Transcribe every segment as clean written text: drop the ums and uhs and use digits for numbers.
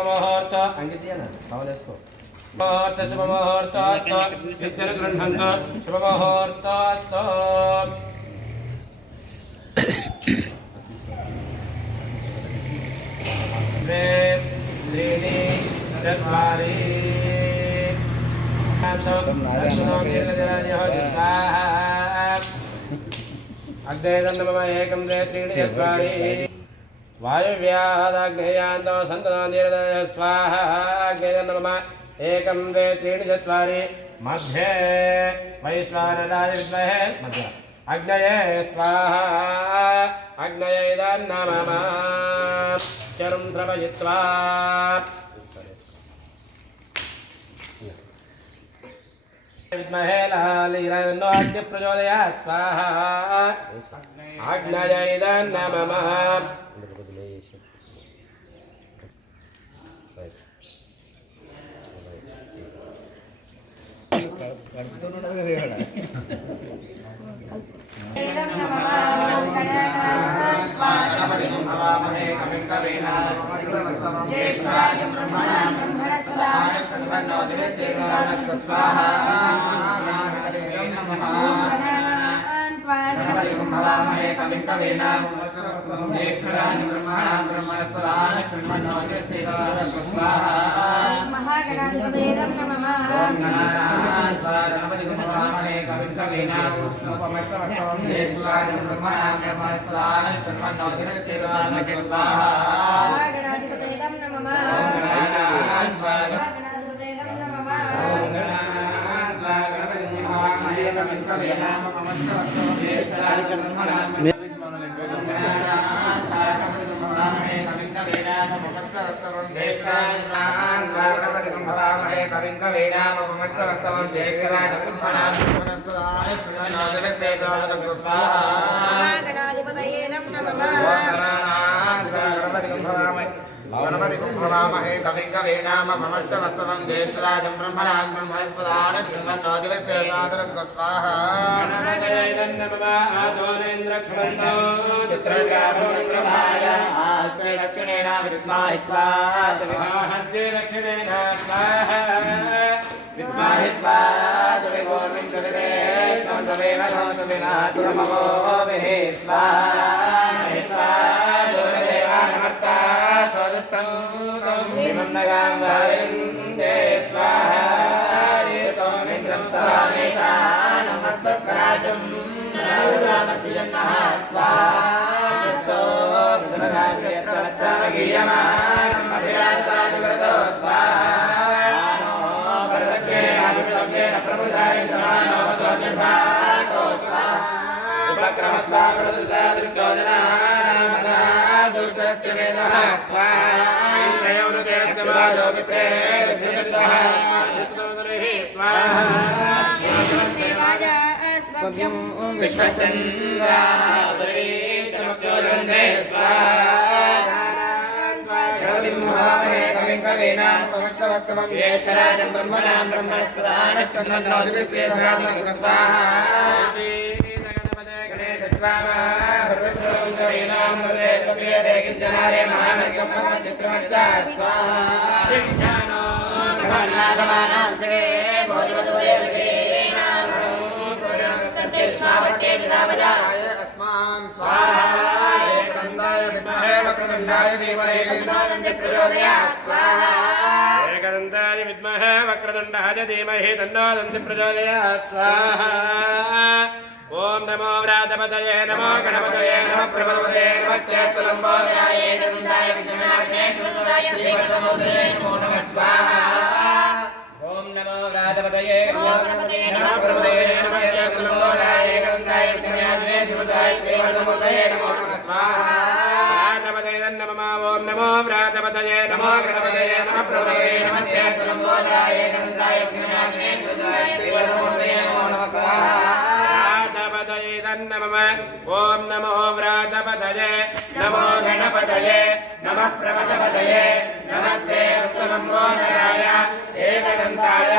मुहूर्त अंकित दिया ना सावलेस्को मुहूर्त शुभ मुहूर्तस्तु विद्युत् गृह्णन्तु शुभ मुहूर्तस्तु द्वे त्रीणि चत्वारि अग्ने नमः एकं द्वे त्रीणि चत्वारि वायुव्यादाग्नेयान्तो सन्तनानिर्दय स्वाहा अग्ने नमः एकं द्वे त्रीणि चत्वारि मध्ये वैश्वानराय विद्महे मध्ये अग्नये स्वाहा अग्नये नमः चरुं द्रवयित्वा विद्महे लालीरन्नो अग्नि प्रचोदयात् स्वाहा अग्नये नमः गणपतिं भवामहे कविं कवीनाममश्रवस्तवं ज्येष्ठराजं ब्रह्मणां ब्रह्मणस्पदान शृण्वन्नोतिभिः स्वाहा चित्रकारुणप्रभाय आस्ते दक्षिणेन विद्माहित्वा हस्ते दक्षिणेन स्वाहा विद्माहित्वा द्विगोर्मिं कविदे त्वमेव विनातुरमो विहे स्वाहा शूरदेवानमर्ता स्वदत्संगं विमन्नगांगारिन्दे स्वाहा येतोमिन्द्रं सदामेषा नमस्तस्राजं नारुदामतिजन्नः स्वाहा गीयमानम् अभिराताजुगतो स्वाहा प्रदक्षे अभिषेकेन प्रभुजायन्तमानोऽवसोऽन्यभागो स्वाहा उपक्रमस्वा प्रदुषा दुष्टो जनानामदासुषस्य वेदः स्वाहा इन्द्रयोनुदेवस्य वाजो विप्रे विश्वदत्तः स्वाहा स्वभ्यं विश्वचन्द्रावृतमक्षोरन्धे स्वाहा कविं कवीनाममश्रवस्तमं ज्येष्ठराजं ब्रह्मणां ब्रह्मणस्पदान शृण्वन्नोतिभिः स्वाहा वीणां महानचित्रमच्च अस्मान् स्वाहा एकदन्ताय विद्महे वक्रतुण्डाय धीमहि प्रचोदयात् स्वाहा एकदन्ताय विद्महे वक्रतुण्डाय धीमहि तन्नो दन्ति प्रचोदयात् स्वाहा ओम नमो व्रातपतये नमो गणपतये नमः प्रभवते नमस्ते स्तुलंबोदराय एकदन्ताय विघ्नविनाशाय श्रीवरदाय श्रीवर्धनमूर्तये नमो नमः स्वाहा ओम नमो व्रातपतये नमो गणपतये नमः प्रभवते नमस्ते स्तुलंबोदराय एकदन्ताय विघ्नविनाशाय श्रीवरदाय श्रीवर्धनमूर्तये नमो नमः स्वाहा व्रातपतये नमः ओम नमो व्रातपतये नमो गणपतये नमः प्रभवते नमस्ते स्तुलंबोदराय एकदन्ताय विघ्नविनाशाय श्रीवरदाय श्रीवर्धनमूर्तये नमो नमः स्वाहा नमः ओम नमो व्रातपतये नमो गणपतये नमः प्रवचपतये नमस्ते स्तुलंबोदराय एकदन्ताय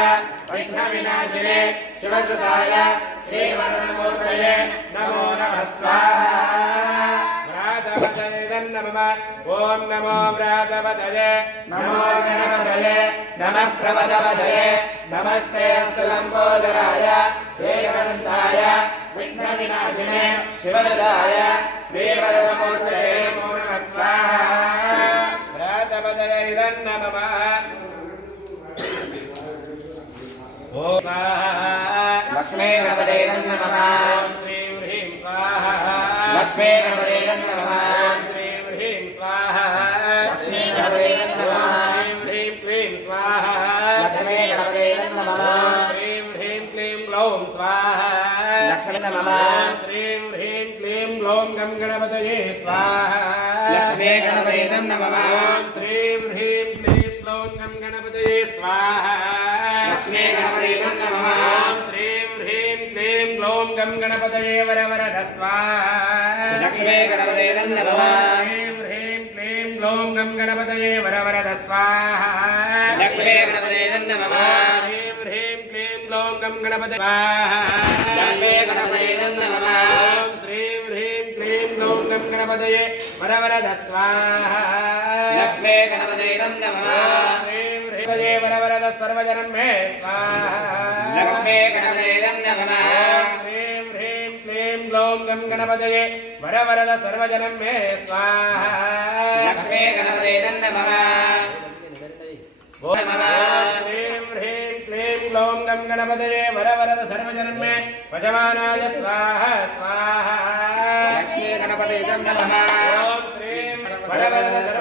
विघ्नविनाशिने शिवसुताय श्रीवरणमूर्तये नमो नमः स्वाहा व्रातपतये नमः ॐ नमो व्रातपतये नमो गणपतये नमः प्रपदपतये नमस्ते अस्तु लम्बोदराय एकदन्ताय विघ्नविनाशिने शिवसुताय श्रीवरणमूर्तये नमो नमः स्वाहा व्रातपतये नमः ओम लक्ष्मी गणपते नमः श्रीं ह्रीं स्वाहा लक्ष्मी गणपते नमः श्रीं ह्रीं स्वाहा लक्ष्मी गणपते नमः श्रीं ह्रीं क्लीं स्वाहा लक्ष्मी गणपते नमः श्रीं ह्रीं क्लीं ग्लौं स्वाहा लक्ष्मी नमः श्रीं ह्रीं क्लीं ग्लौं गं गणपतये स्वाहा लक्ष्मी गणपते नमः श्रीं ह्रीं क्लीं ग्लौं गं गणपतये स्वाहा लक्ष्मी गणपते नमः श्रीं ह्रीं क्लीं ग्लौं गं गणपतये वरवरद स्वाहा लक्ष्मी गणपते नमः श्रीं ह्रीं क्लीं ग्लौं गं गणपतये वरवरद स्वाहा लक्ष्मी गणपते नमः श्रीं ह्रीं क्लीं ग्लौं गं गणपतये स्वाहा लक्ष्मी गणपते नमः श्रीं ह्रीं क्लीं ग्लौं गं गणपतये वरवरद स्वाहा लक्ष्मी गणपते नमः श्रीं वरवरद सर्वजनं मे स्वाहा लक्ष्मी गणपते नमः श्रीं ह्रीं क्लीं ग्लौं गं गणपतये वरवरद सर्वजनं मे स्वाहा लक्ष्मी गणपते नमः ओम नमः श्रीं ह्रीं क्लीं ग्लौं गं गणपतये वरवरद सर्वजनं मे वशमानाय स्वाहा स्वाहा लक्ष्मी गणपते नमः ओम श्रीं वरवरद